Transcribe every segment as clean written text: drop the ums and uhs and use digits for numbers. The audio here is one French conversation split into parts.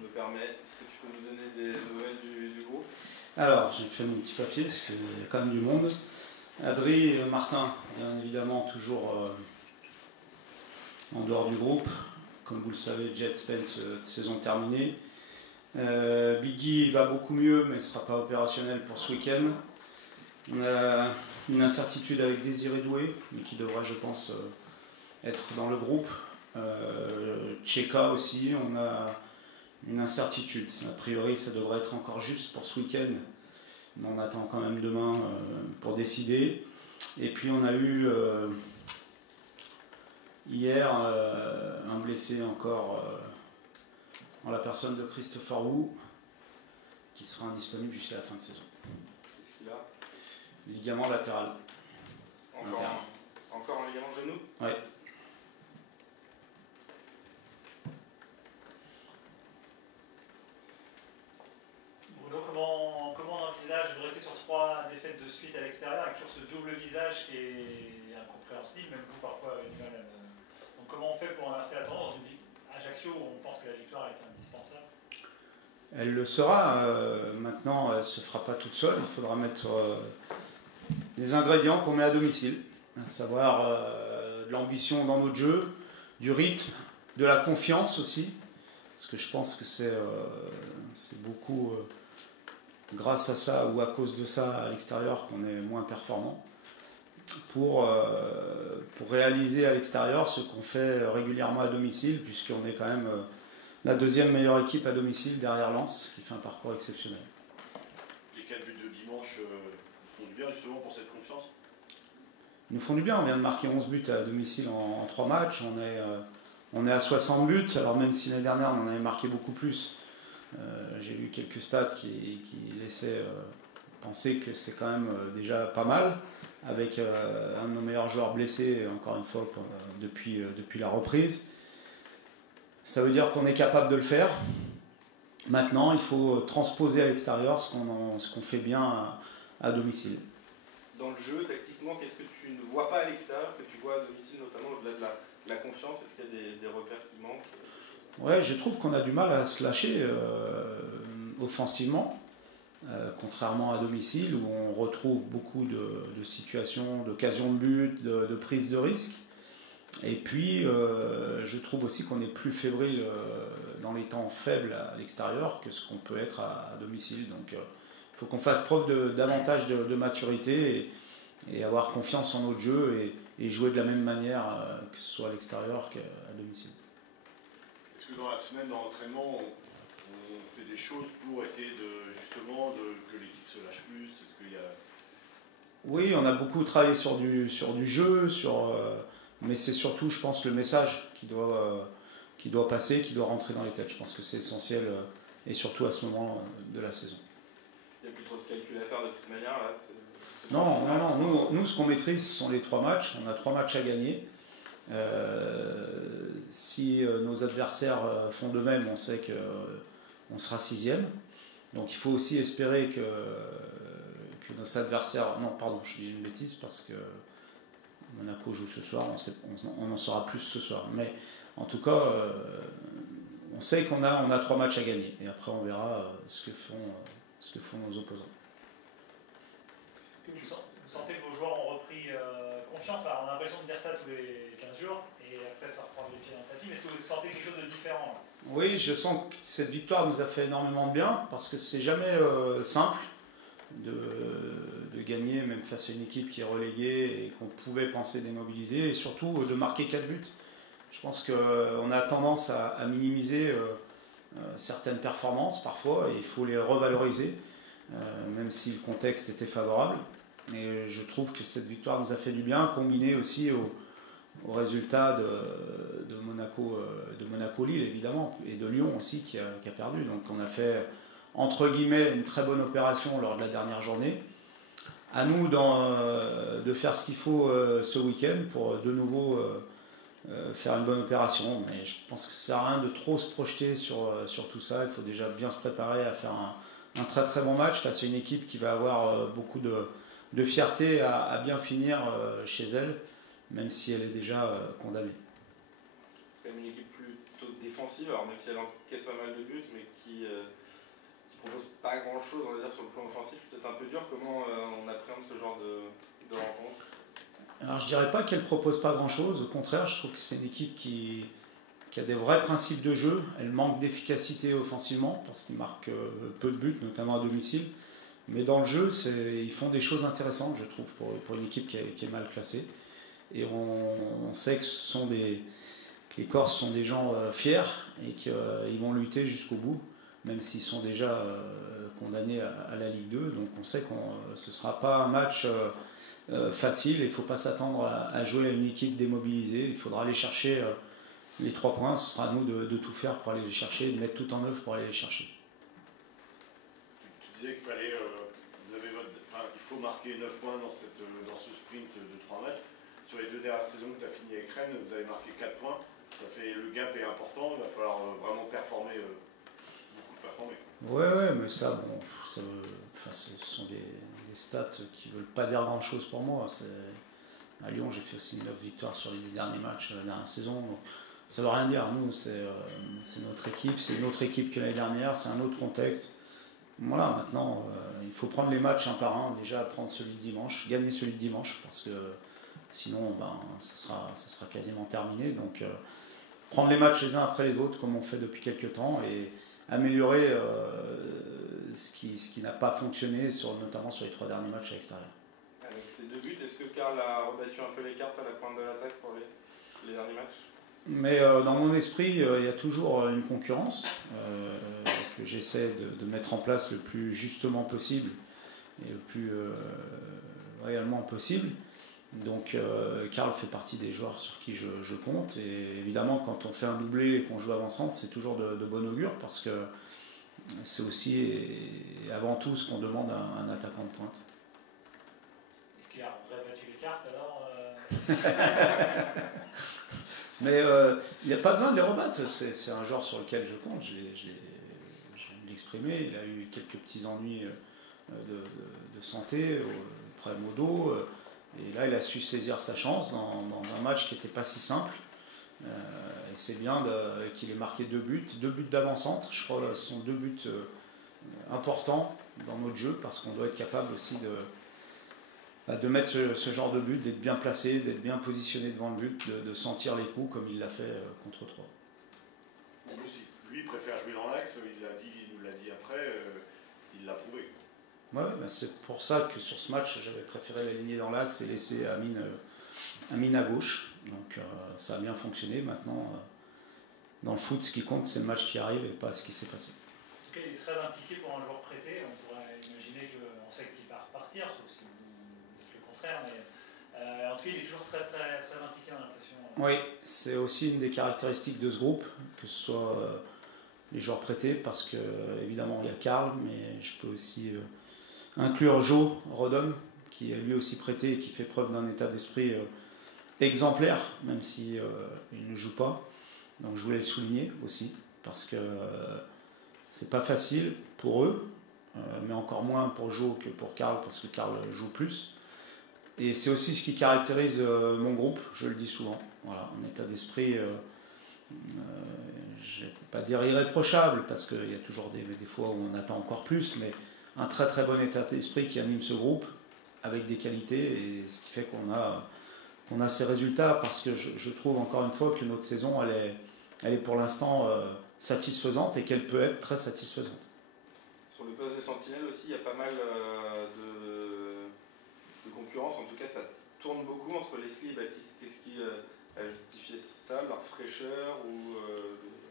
me permet. Est-ce que tu peux nous donner des nouvelles du groupe? Alors, j'ai fait mon petit papier, parce qu'il y a quand même du monde. Adri et Martin, bien évidemment, toujours en dehors du groupe. Comme vous le savez, Jet Spence, saison terminée. Biggie va beaucoup mieux, mais ne sera pas opérationnel pour ce week-end. On a une incertitude avec Désiré Doué, mais qui devrait, je pense, être dans le groupe. Tcheka aussi, on a une incertitude. A priori, ça devrait être encore juste pour ce week-end, mais on attend quand même demain pour décider. Et puis on a eu hier un blessé encore en la personne de Christopher Wu, qui sera indisponible jusqu'à la fin de saison. Qu'est-ce qu'il a? Ligament latéral. Encore un ligament genou? Oui. Bruno, comment on envisage de rester sur 3 défaites de suite à l'extérieur avec toujours ce double visage qui est incompréhensible, même vous parfois avec du mal à Donc comment on fait pour inverser la tendance dans une Ajaccio où on pense que la victoire est indispensable? Elle le sera. Maintenant, elle ne se fera pas toute seule. Il faudra mettre les ingrédients qu'on met à domicile, à savoir de l'ambition dans notre jeu, du rythme, de la confiance aussi, parce que je pense que c'est beaucoup grâce à ça ou à cause de ça à l'extérieur qu'on est moins performant, pour réaliser à l'extérieur ce qu'on fait régulièrement à domicile, puisqu'on est quand même la deuxième meilleure équipe à domicile derrière Lens, qui fait un parcours exceptionnel. Les 4 buts de dimanche font du bien justement pour cette confiance? Ils nous font du bien. On vient de marquer 11 buts à domicile en 3 matchs. On est à 60 buts, alors même si l'année dernière on en avait marqué beaucoup plus. J'ai lu quelques stats qui laissaient penser que c'est quand même déjà pas mal, avec un de nos meilleurs joueurs blessés, encore une fois, depuis la reprise. Ça veut dire qu'on est capable de le faire. Maintenant, il faut transposer à l'extérieur ce qu'on fait bien à domicile. Dans le jeu, tactiquement, qu'est-ce que tu ne vois pas à l'extérieur, que tu vois à domicile, notamment au-delà de la confiance? Est-ce qu'il y a des repères qui manquent? Ouais, je trouve qu'on a du mal à se lâcher offensivement, contrairement à domicile, où on retrouve beaucoup de situations, d'occasions de but, de prise de risque. Et puis, je trouve aussi qu'on est plus fébrile dans les temps faibles à l'extérieur que ce qu'on peut être à domicile. Donc, il faut qu'on fasse preuve davantage de maturité et avoir confiance en notre jeu et jouer de la même manière, que ce soit à l'extérieur qu'à domicile. Est-ce que dans la semaine d'entraînement, on fait des choses pour essayer que l'équipe se lâche plus? Est-ce qu'il y a... Oui, on a beaucoup travaillé sur du jeu, mais c'est surtout, je pense, le message qui doit passer, qui doit rentrer dans les têtes. Je pense que c'est essentiel, et surtout à ce moment de la saison. Il n'y a plus trop de calculs à faire de toute manière, là? Non. Nous, ce qu'on maîtrise, ce sont les 3 matchs. On a 3 matchs à gagner. Si nos adversaires font de même, on sait qu'on sera 6e. Donc il faut aussi espérer que nos adversaires... Non, pardon, je dis une bêtise parce que Monaco joue ce soir, on en saura plus ce soir. Mais en tout cas, on sait qu'on a 3 matchs à gagner. Et après, on verra ce que font nos opposants. Est-ce que vous sentez que vos joueurs ont repris confiance? Alors, on a l'impression de dire ça tous les 15 jours, et après ça reprend les pieds dans le tapis. Mais est-ce que vous sentez quelque chose de différent? Oui, je sens que cette victoire nous a fait énormément de bien, parce que c'est jamais simple de gagner, même face à une équipe qui est reléguée et qu'on pouvait penser démobiliser, et surtout de marquer 4 buts. Je pense qu'on a tendance à minimiser certaines performances parfois, et il faut les revaloriser, même si le contexte était favorable. Et je trouve que cette victoire nous a fait du bien, combiné aussi au résultat de Monaco-Lille, évidemment, et de Lyon aussi, qui a perdu. Donc on a fait, entre guillemets, une très bonne opération lors de la dernière journée. À nous de faire ce qu'il faut ce week-end pour de nouveau faire une bonne opération. Mais je pense que ça sert à rien de trop se projeter sur tout ça. Il faut déjà bien se préparer à faire un très très bon match face à une équipe qui va avoir beaucoup de fierté à bien finir chez elle, même si elle est déjà condamnée. c'est quand même une équipe plutôt défensive, alors même si elle encaisse pas mal de buts, mais qui propose pas grand chose, on va dire, sur le plan offensif. C'est peut-être un peu dur. Comment on appréhende ce genre de rencontre? Alors je dirais pas qu'elle propose pas grand chose, au contraire, je trouve que c'est une équipe qui a des vrais principes de jeu. Elle manque d'efficacité offensivement parce qu'ils marquent peu de buts, notamment à domicile. Mais dans le jeu, ils font des choses intéressantes, je trouve, pour une équipe qui est mal classée. Et on sait que que les Corses sont des gens fiers et qu'ils vont lutter jusqu'au bout, même s'ils sont déjà condamnés à la Ligue 2. Donc on sait que ce ne sera pas un match facile. Il ne faut pas s'attendre à jouer à une équipe démobilisée. Il faudra aller chercher les 3 points. Ce sera à nous de tout faire pour aller les chercher, de mettre tout en œuvre pour aller les chercher. Tu disais qu'il fallait, il faut marquer 9 points dans ce sprint de 3 matchs. Sur les 2 dernières saisons que tu as fini avec Rennes, vous avez marqué 4 points. Le gap est important, il va falloir vraiment performer, beaucoup performer. Ouais, mais ça, bon, ce sont des stats qui ne veulent pas dire grand-chose pour moi. À Lyon, j'ai fait aussi 9 victoires sur les 10 derniers matchs de la dernière saison. Donc, ça ne veut rien dire. Nous, c'est notre équipe, c'est une autre équipe que l'année dernière, c'est un autre contexte. Voilà, maintenant, il faut prendre les matchs un par un. Déjà, prendre celui de dimanche, gagner celui de dimanche, parce que sinon, ça sera quasiment terminé. Donc, prendre les matchs les uns après les autres, comme on fait depuis quelques temps, et améliorer ce qui n'a pas fonctionné, notamment sur les 3 derniers matchs à l'extérieur. Avec ces 2 buts, est-ce que Karl a rebattu un peu les cartes à la pointe de l'attaque pour les derniers matchs? Mais dans mon esprit, il y a toujours une concurrence que j'essaie de mettre en place le plus justement possible et le plus réellement possible. Donc Karl fait partie des joueurs sur qui je compte. Et évidemment, quand on fait un doublé et qu'on joue avant-centre, c'est toujours de bon augure parce que c'est aussi et avant tout ce qu'on demande à un attaquant de pointe. Est-ce qu'il a rebattu les cartes alors Mais il n'y a pas besoin de les rebattre. C'est un joueur sur lequel je compte. Je l'ai exprimé. Il a eu quelques petits ennuis de santé, problème au dos. Et là, il a su saisir sa chance dans un match qui n'était pas si simple. Et c'est bien qu'il ait marqué 2 buts d'avant-centre. Je crois que ce sont 2 buts importants dans notre jeu parce qu'on doit être capable aussi de mettre ce genre de but, d'être bien placé, d'être bien positionné devant le but, de sentir les coups comme il l'a fait contre 3. En plus, lui, il préfère jouer dans l'axe, il nous l'a dit après, il l'a prouvé. Ouais, c'est pour ça que sur ce match, j'avais préféré l'aligner dans l'axe et laisser Amine à gauche. Donc ça a bien fonctionné. Maintenant, dans le foot, ce qui compte, c'est le match qui arrive et pas ce qui s'est passé. En tout cas, il est très impliqué pour un joueur prêté. On pourrait imaginer qu'on sait qu'il va repartir, sauf si vous dites le contraire. Mais en tout cas, il est toujours très, très, très impliqué, on a l'impression. Oui, c'est aussi une des caractéristiques de ce groupe, que ce soit les joueurs prêtés, parce que évidemment il y a Karl, mais je peux aussi inclure Joe Rodon, qui est lui aussi prêté et qui fait preuve d'un état d'esprit exemplaire, même si il ne joue pas. Donc je voulais le souligner aussi, parce que c'est pas facile pour eux, mais encore moins pour Joe que pour Karl, parce que Karl joue plus. Et c'est aussi ce qui caractérise mon groupe, je le dis souvent. Voilà, un état d'esprit, je ne vais pas dire irréprochable, parce qu'il y a toujours des fois où on attend encore plus, mais un très très bon état d'esprit qui anime ce groupe, avec des qualités, et ce qui fait qu'on a ces résultats, parce que je trouve encore une fois que notre saison, elle est pour l'instant satisfaisante, et qu'elle peut être très satisfaisante. Sur le poste de sentinelle aussi, il y a pas mal de concurrence, en tout cas ça tourne beaucoup entre Leslie et Baptiste. Qu'est-ce qui a justifié ça, leur fraîcheur ou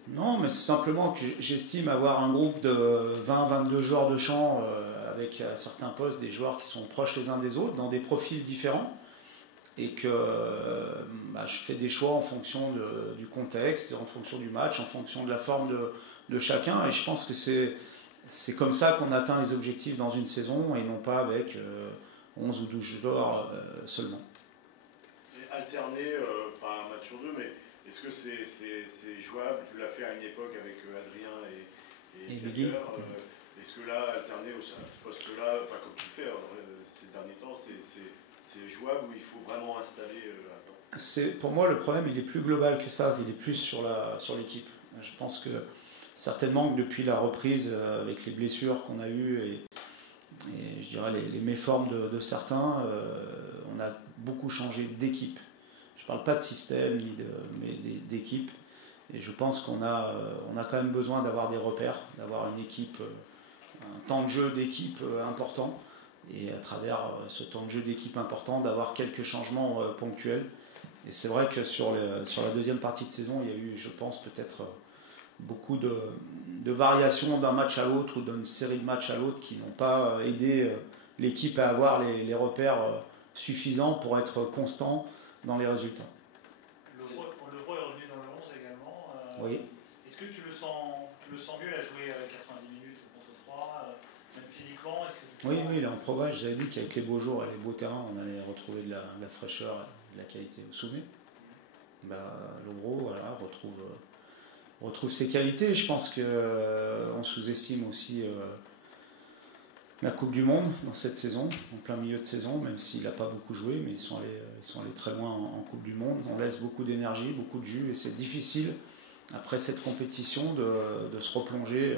Non, mais c'est simplement que j'estime avoir un groupe de 20-22 joueurs de champ avec à certains postes des joueurs qui sont proches les uns des autres, dans des profils différents, et que je fais des choix en fonction du contexte, en fonction du match, en fonction de la forme de chacun, et je pense que c'est comme ça qu'on atteint les objectifs dans une saison, et non pas avec 11 ou 12 joueurs seulement. Et alterner, pas un match sur 2, mais est-ce que c'est jouable? Tu l'as fait à une époque avec Adrien et Peter. Est-ce que là, alterner au poste-là, comme tu le fais ces derniers temps, c'est jouable ou il faut vraiment installer Pour moi, le problème, il est plus global que ça, il est plus sur l'équipe. Je pense que certainement que depuis la reprise, avec les blessures qu'on a eues et je dirais les méformes de certains, on a beaucoup changé d'équipe. Je ne parle pas de système, mais d'équipe. Et je pense qu'on a quand même besoin d'avoir des repères, d'avoir une équipe, un temps de jeu d'équipe important. Et à travers ce temps de jeu d'équipe important, d'avoir quelques changements ponctuels. Et c'est vrai que sur la deuxième partie de saison, il y a eu, je pense, peut-être beaucoup de variations d'un match à l'autre ou d'une série de matchs à l'autre qui n'ont pas aidé l'équipe à avoir les repères suffisants pour être constant dans les résultats. Le Levrault est revenu dans le 11 également. Oui. Est-ce que tu le sens mieux à jouer 90 minutes contre 3, même physiquement? Oui, il est en progrès. Je vous avais dit qu'avec les beaux jours et les beaux terrains, on allait retrouver de la fraîcheur et de la qualité. Vous vous souvenez? Levrault voilà, retrouve ses qualités. Je pense qu'on sous-estime aussi la Coupe du Monde dans cette saison, en plein milieu de saison, même s'il n'a pas beaucoup joué, mais ils sont allés très loin en Coupe du Monde. On laisse beaucoup d'énergie, beaucoup de jus, et c'est difficile, après cette compétition, de se replonger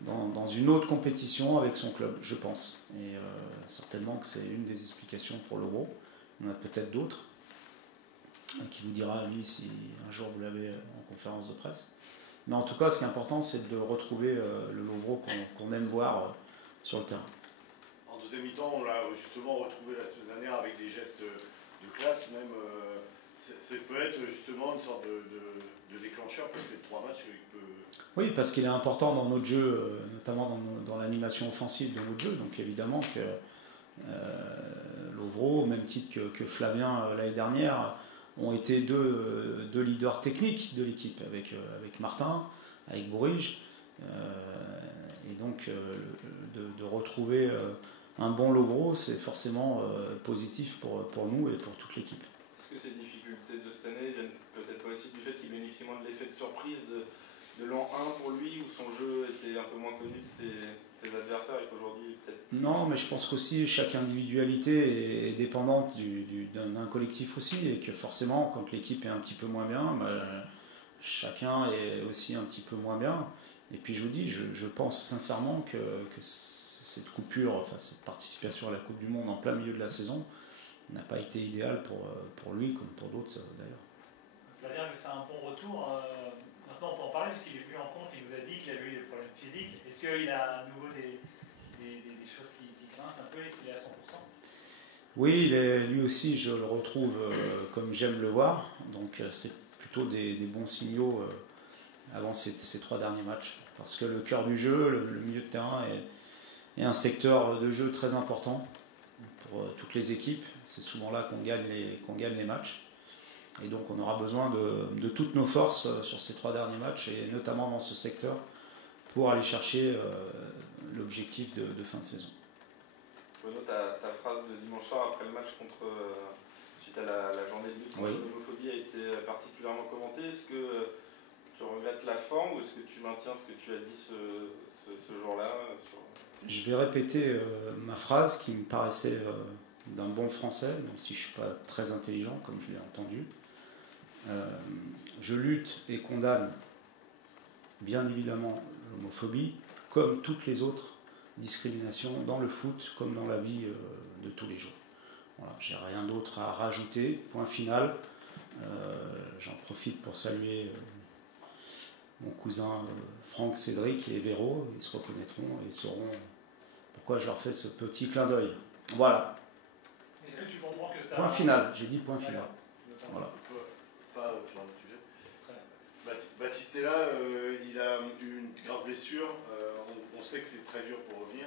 dans une autre compétition avec son club, je pense. Et certainement que c'est une des explications pour l'Euro. Il y en a peut-être d'autres, qui vous dira, lui, si un jour vous l'avez en conférence de presse. Mais en tout cas, ce qui est important, c'est de retrouver le Levrault qu'on aime voir sur le terrain. En deuxième mi-temps, on l'a justement retrouvé la semaine dernière avec des gestes de classe, même. Ça peut être justement une sorte de déclencheur pour ces 3 matchs. Oui, parce qu'il est important dans notre jeu, notamment dans l'animation offensive de notre jeu. Donc évidemment que Levrault, au même titre que Flavien l'année dernière, ont été deux leaders techniques de l'équipe, avec Martin, avec Bourige. Et donc de retrouver un bon Levrault, c'est forcément positif pour nous et pour toute l'équipe. Est-ce que ces difficultés de cette année viennent peut-être pas aussi du fait qu'il bénéficie moins de l'effet de surprise de l'an 1 pour lui, où son jeu était un peu moins connu de ses adversaires et qu'aujourd'hui peut-être... Non, mais je pense qu'aussi chaque individualité est dépendante d'un collectif aussi, et que forcément quand l'équipe est un petit peu moins bien, chacun est aussi un petit peu moins bien. Et puis je vous dis, je pense sincèrement que cette coupure, enfin cette participation à la Coupe du Monde en plein milieu de la saison n'a pas été idéale pour lui comme pour d'autres d'ailleurs. Flavien lui fait un bon retour. Maintenant on peut en parler parce qu'il est venu en conf, il nous a dit qu'il avait eu des problèmes physiques. Est-ce qu'il a à nouveau des choses qui grincent un peu? Est-ce qu'il est à 100%? Oui, lui aussi je le retrouve comme j'aime le voir. Donc c'est plutôt des bons signaux avant ces 3 derniers matchs. Parce que le cœur du jeu, le milieu de terrain est un secteur de jeu très important pour toutes les équipes. C'est souvent là qu'on gagne les matchs. Et donc on aura besoin de toutes nos forces sur ces 3 derniers matchs, et notamment dans ce secteur, pour aller chercher l'objectif de fin de saison. Bruno, ta phrase de dimanche soir après le match suite à la journée de lutte contre l'homophobie a été particulièrement commentée. Est-ce que tu regrettes la forme ou est-ce que tu maintiens ce que tu as dit ce jour-là Je vais répéter ma phrase qui me paraissait d'un bon français, même si je ne suis pas très intelligent comme je l'ai entendu. Je lutte et condamne bien évidemment l'homophobie comme toutes les autres discriminations dans le foot comme dans la vie de tous les jours. Voilà, j'ai rien d'autre à rajouter. Point final. J'en profite pour saluer mon cousin Franck, Cédric et Véro. Ils se reconnaîtront et sauront pourquoi je leur fais ce petit clin d'œil. Voilà. Est-ce que tu comprends que ça... Point final, j'ai dit point final. Voilà. Pas sur un autre sujet. Battistella, il a eu une grave blessure. On sait que c'est très dur pour revenir.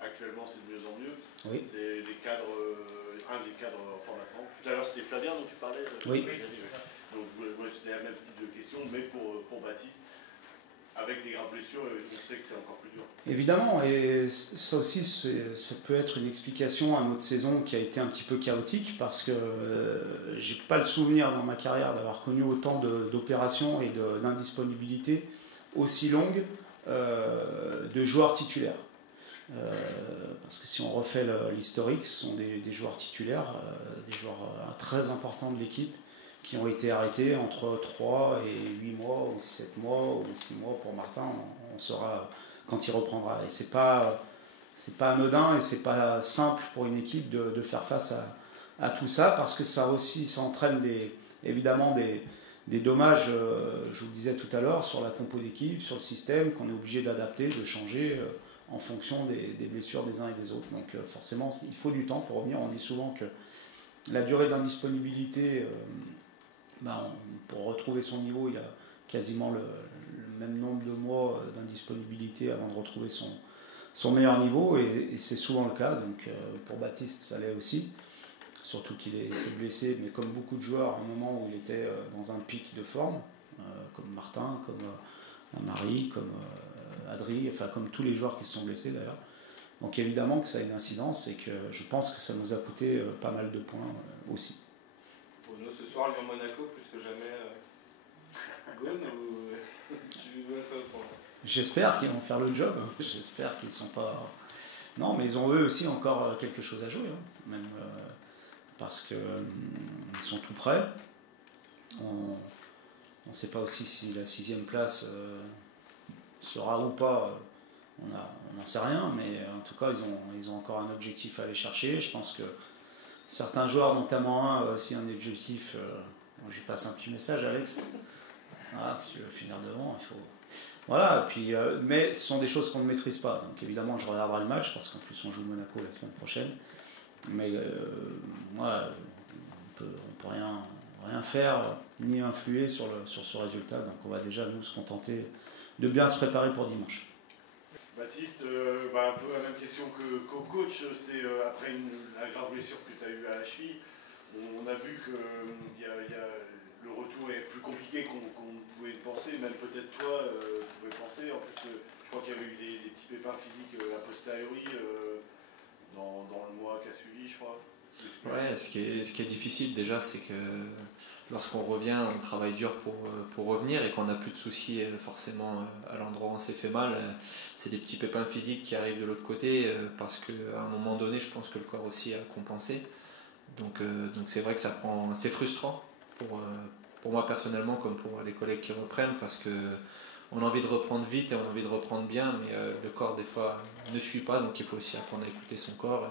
Actuellement, c'est de mieux en mieux. Oui. C'est un des cadres en formation. Tout à l'heure, c'était Flavien dont tu parlais. Oui. Donc, moi, c'était la même type de question, mais pour Baptiste, avec des graves blessures, on sait que c'est encore plus dur. Évidemment, et ça aussi, ça peut être une explication à notre saison qui a été un petit peu chaotique, parce que j'ai pas le souvenir dans ma carrière d'avoir connu autant d'opérations et d'indisponibilité aussi longues de joueurs titulaires. Parce que si on refait l'historique, ce sont des joueurs titulaires, des joueurs très importants de l'équipe, qui ont été arrêtés entre 3 et 8 mois, ou 7 mois, ou 6 mois pour Martin. On saura quand il reprendra. Et c'est pas anodin et c'est pas simple pour une équipe de faire face à tout ça, parce que ça entraîne évidemment des dommages, je vous le disais tout à l'heure, sur la compo d'équipe, sur le système, qu'on est obligé d'adapter, de changer en fonction des blessures des uns et des autres. Donc forcément, il faut du temps pour revenir. On dit souvent que la durée d'indisponibilité, pour retrouver son niveau, il y a quasiment le même nombre de mois d'indisponibilité avant de retrouver son meilleur niveau, et c'est souvent le cas. Donc pour Baptiste, ça l'est aussi. Surtout qu'il s'est blessé, mais comme beaucoup de joueurs, à un moment où il était dans un pic de forme, comme Martin, comme Marie, comme Adri, enfin comme tous les joueurs qui se sont blessés d'ailleurs. Donc évidemment que ça a une incidence, et que je pense que ça nous a coûté pas mal de points aussi. Bruno, ce soir, Lyon-Monaco, plus que jamais, Gone, ou tu vois ça autrement? J'espère qu'ils vont faire le job, j'espère qu'ils ne sont pas... Non, mais ils ont eux aussi encore quelque chose à jouer, même... parce qu'ils sont tout prêts. On ne sait pas aussi si la 6e place sera ou pas, on n'en sait rien, mais en tout cas ils ont encore un objectif à aller chercher. Je pense que certains joueurs, notamment un, aussi un objectif, je lui passe un petit message, Alex, si tu veux finir devant, il faut... Voilà, puis, mais ce sont des choses qu'on ne maîtrise pas, donc évidemment je regarderai le match, parce qu'en plus on joue Monaco la semaine prochaine. Mais moi, on peut rien faire ni influer sur ce résultat. Donc on va déjà nous se contenter de bien se préparer pour dimanche. Baptiste, un peu la même question qu'au coach. C'est après la grave blessure que tu as eue à la cheville, on a vu que le retour est plus compliqué qu'on pouvait penser. Même peut-être toi, pouvais penser. En plus, je crois qu'il y avait eu des petits pépins physiques a posteriori. Dans le mois qui a suivi, je crois. Ouais, ce qui est difficile déjà, c'est que lorsqu'on revient, on travaille dur pour revenir, et qu'on n'a plus de soucis forcément à l'endroit où on s'est fait mal. C'est des petits pépins physiques qui arrivent de l'autre côté, parce qu'à un moment donné, je pense que le corps aussi a compensé. Donc c'est vrai que c'est frustrant pour moi personnellement, comme pour les collègues qui reprennent, parce que on a envie de reprendre vite et on a envie de reprendre bien, mais le corps des fois ne suit pas, donc il faut aussi apprendre à écouter son corps,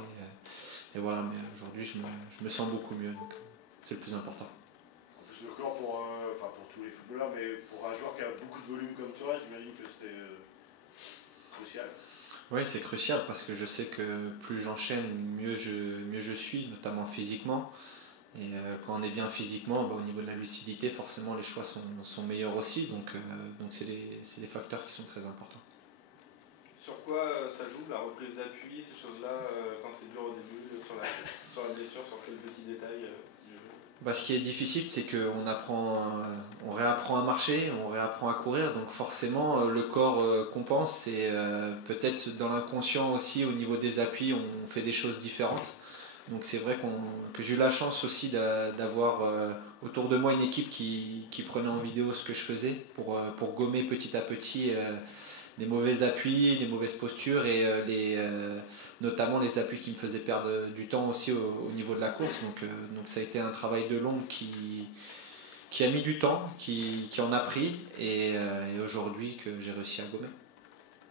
et voilà. Mais aujourd'hui je me sens beaucoup mieux, donc c'est le plus important. En plus le corps pour tous les footballeurs, mais pour un joueur qui a beaucoup de volume comme toi, j'imagine que c'est crucial. Oui, c'est crucial, parce que je sais que plus j'enchaîne, mieux je suis, notamment physiquement. Et quand on est bien physiquement, au niveau de la lucidité, forcément les choix sont meilleurs aussi, donc c'est des facteurs qui sont très importants. Sur quoi ça joue, la reprise d'appui, ces choses-là, quand c'est dur au début, sur la blessure, sur quels petits détails du jeu? Ce qui est difficile, c'est qu'on on réapprend à marcher, on réapprend à courir, donc forcément le corps compense, et peut-être dans l'inconscient aussi, au niveau des appuis, on fait des choses différentes. Donc c'est vrai que j'ai eu la chance aussi d'avoir autour de moi une équipe qui prenait en vidéo ce que je faisais pour gommer petit à petit les mauvais appuis, les mauvaises postures, et notamment les appuis qui me faisaient perdre du temps aussi au niveau de la course. Donc ça a été un travail de longue qui a mis du temps, qui en a pris, et aujourd'hui que j'ai réussi à gommer.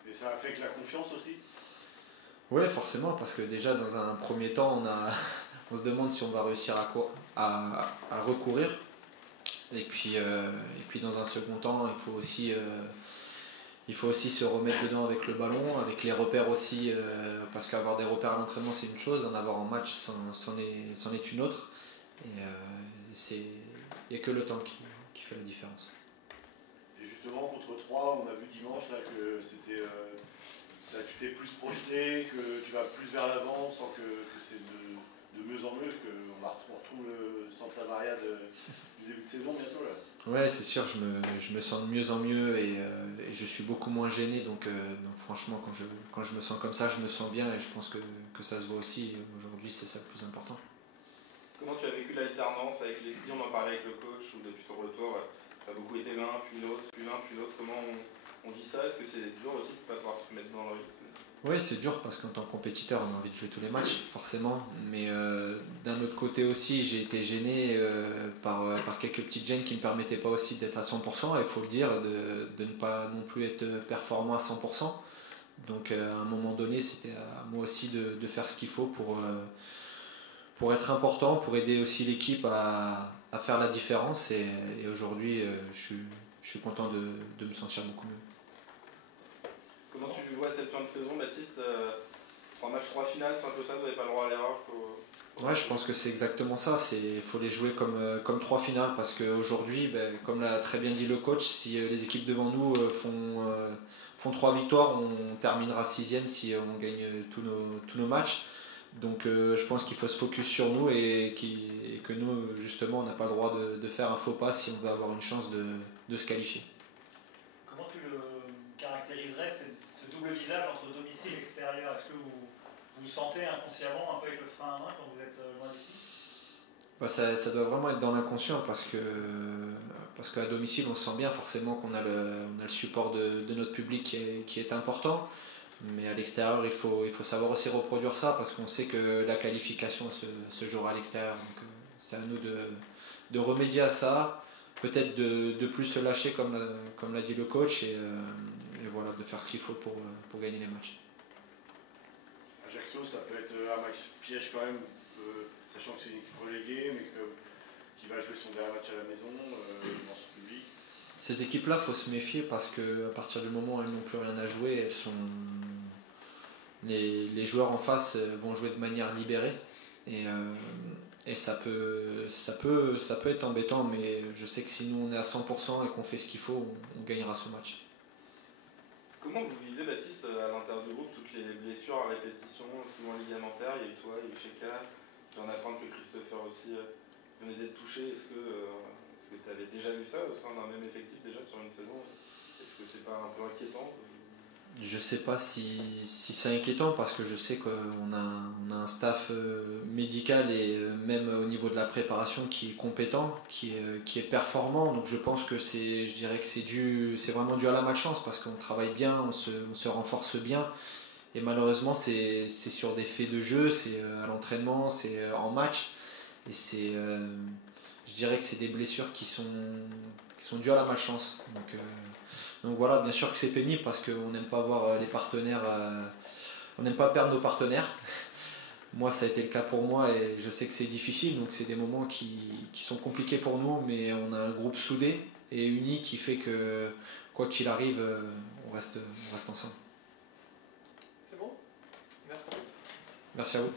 Et ça a fait que la confiance aussi? Oui, forcément, parce que déjà dans un premier temps, on se demande si on va réussir à recourir. Et puis dans un second temps, il faut aussi se remettre dedans avec le ballon, avec les repères aussi, parce qu'avoir des repères à l'entraînement, c'est une chose, en avoir en match, c'en est une autre. Et il n'y a que le temps qui fait la différence. Et justement, contre 3, on a vu dimanche là, que c'était... tu t'es plus projeté, que tu vas plus vers l'avant, sans que c'est de mieux en mieux, qu'on retrouve le Santa Maria du début de saison bientôt là. Ouais, c'est sûr, je me sens de mieux en mieux, et je suis beaucoup moins gêné, donc franchement quand je me sens comme ça, je me sens bien, et je pense que ça se voit aussi aujourd'hui, c'est ça le plus important. Comment tu as vécu l'alternance avec les filles? On en parlait avec le coach, ou depuis ton retour, ça a beaucoup été l'un, puis l'autre, puis l'un, puis l'autre. Comment on dit ça? Est-ce que c'est dur aussi de ne pas pouvoir se mettre dans le rythme? Oui, c'est dur parce qu'en tant que compétiteur, on a envie de jouer tous les matchs, forcément. Mais d'un autre côté aussi, j'ai été gêné par quelques petites gênes qui ne me permettaient pas aussi d'être à 100%. Et il faut le dire, de ne pas non plus être performant à 100%. Donc à un moment donné, c'était à moi aussi de faire ce qu'il faut pour être important, pour aider aussi l'équipe à faire la différence. Et aujourd'hui, je suis content de me sentir beaucoup mieux. Comment tu vois cette fin de saison, Baptiste 3 matchs, 3 finales, c'est un peu ça, vous n'avez pas le droit à l'erreur. Ouais, je pense que c'est exactement ça. Il faut les jouer comme 3 finales parce qu'aujourd'hui, comme l'a très bien dit le coach, si les équipes devant nous font 3 victoires, on terminera 6e si on gagne tous nos matchs. Donc je pense qu'il faut se focus sur nous et que nous, justement, on n'a pas le droit de faire un faux pas si on veut avoir une chance de se qualifier. Comment tu le caractériserais, ce double visage entre domicile et extérieur? Est-ce que vous sentez inconsciemment un peu avec le frein à main quand vous êtes loin d'ici? Ça doit vraiment être dans l'inconscient parce qu'à domicile on se sent bien forcément qu'on a le support de notre public qui est important, mais à l'extérieur il faut savoir aussi reproduire ça parce qu'on sait que la qualification se jouera à l'extérieur, donc c'est à nous de remédier à ça, peut-être de plus se lâcher comme l'a dit le coach et voilà, de faire ce qu'il faut pour gagner les matchs. Ajaccio, ça peut être un match piège quand même, sachant que c'est une équipe reléguée, mais qui va jouer son dernier match à la maison, dans son public. Ces équipes-là, il faut se méfier parce qu'à partir du moment où elles n'ont plus rien à jouer, les joueurs en face vont jouer de manière libérée. Et ça peut être embêtant, mais je sais que si nous on est à 100% et qu'on fait ce qu'il faut, on gagnera ce match. Comment vous vivez, Baptiste, à l'intérieur du groupe, toutes les blessures à répétition, souvent ligamentaires? Il y a eu toi, il y a eu Cheka, je viens d'apprendre que Christopher aussi venait d'être touché. Est-ce que tu avais déjà vu ça au sein d'un même effectif déjà sur une saison? Est-ce que c'est pas un peu inquiétant? Je sais pas si c'est inquiétant parce que je sais qu'on a un staff médical et même au niveau de la préparation qui est compétent, qui est performant. Donc je pense que je dirais que c'est vraiment dû à la malchance parce qu'on travaille bien, on se renforce bien. Et malheureusement c'est sur des faits de jeu, c'est à l'entraînement, c'est en match. Et je dirais que c'est des blessures qui sont dues à la malchance. Donc voilà, bien sûr que c'est pénible parce qu'on n'aime pas voir les partenaires, on n'aime pas perdre nos partenaires. Moi, ça a été le cas pour moi et je sais que c'est difficile, donc c'est des moments qui sont compliqués pour nous, mais on a un groupe soudé et uni qui fait que quoi qu'il arrive, on reste ensemble. C'est bon? Merci. Merci à vous.